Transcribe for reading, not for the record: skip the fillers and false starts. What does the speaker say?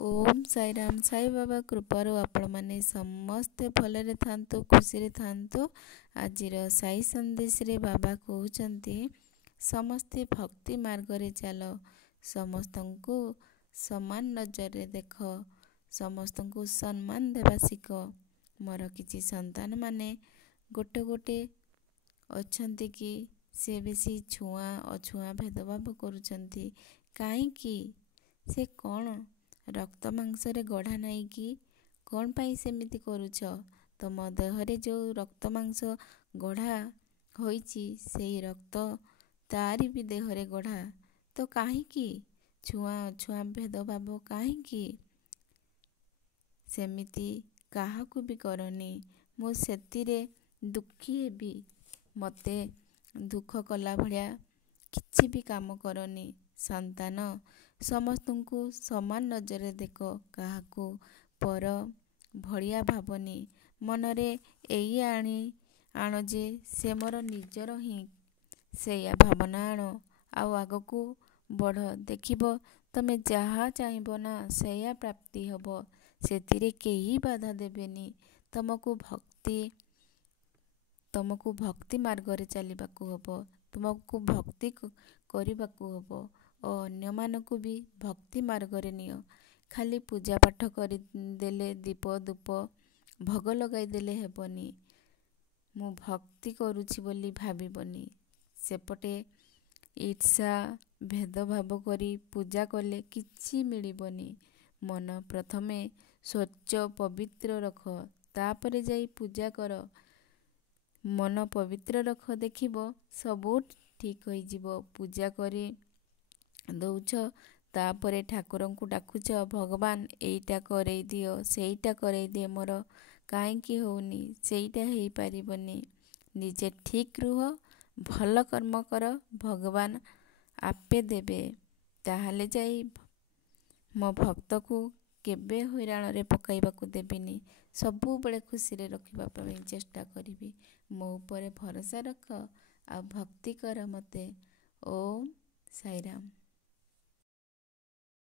ओम साई राम साई बाबा कृपारू आपण माने समस्ते भलरे थांतु खुशी थांतु। आज साई संदेश रे बाबा कहउचंती समस्ते भक्ति मार्ग रे चल, समस्तंकु समान नजर रे देख, समस्तंकु सम्मान देवा शिख। मोर किछि संतान माने गोटे गोटे अछंती कि से बेसी छुआ अछुआ भेदभाव करुचंती। काईकि से कौन रक्त मांसरे गढ़ा नाई कि कौन पाई सेमिति करुछ? तम देहरे जो रक्त मांस गढ़ा होइछि सेई रक्त तारी भी देहरे गढ़ा, तो काहींकि छुआ अछुआ भेदभाव काहींकि? सेमिति काहाकु भी करनी। मु सेतिरे दुखी हेबी, मते दुख कला भलिया किछि भी काम करनी। संतान समस्तंकु समान नजर देख, काहाकु पर भलिया भावनी। मनरे एई आण जे से मोर निजर ही, सेया भावना आण आउ आगकु बढ़। देखिब तमे जहा चाहिब ना सेया प्राप्ति हब। सेतिरे केही बाधा देबेनी। तुमको भक्ति मार्गरे चलिबाकु हब, तुमको भक्ति करिबाकु हब और अन्य मानकु भी भक्ति मार्गरे नियो। खाली पूजा पाठ करि देले दीप धूप भोग लगाई देले हेबनी। मु भक्ति करुछि बोली भाबिबनी। सेपटे ईर्षा भेदभाव करी पूजा कले किछि मिलिबनी। मन प्रथमे स्वच्छ पवित्र रख, तापरे जाई पूजा कर। मन पवित्र रख, देखिब सबु ठीक होई जिवो। पूजा करी दउछ, तापरे ठाकुरंकु डाकुछ, भगवान एइटा करई दियो सेइटा करई दिए, मोर काईंकी होउनी, सेइटा हेई पारिबनी। निजे ठीक रुह, भल कर्म कर, भगवान आपे देबे। ताहाले जाई मो भक्तकु केबे हैराणरे पकाइबाकु देबिनी। सबु बेले खुशी रे रखिबा ପାଇଁ चेष्टा करिबी। मो उपरे भरोसा रख आ भक्ति कर मते। ओम साई राम।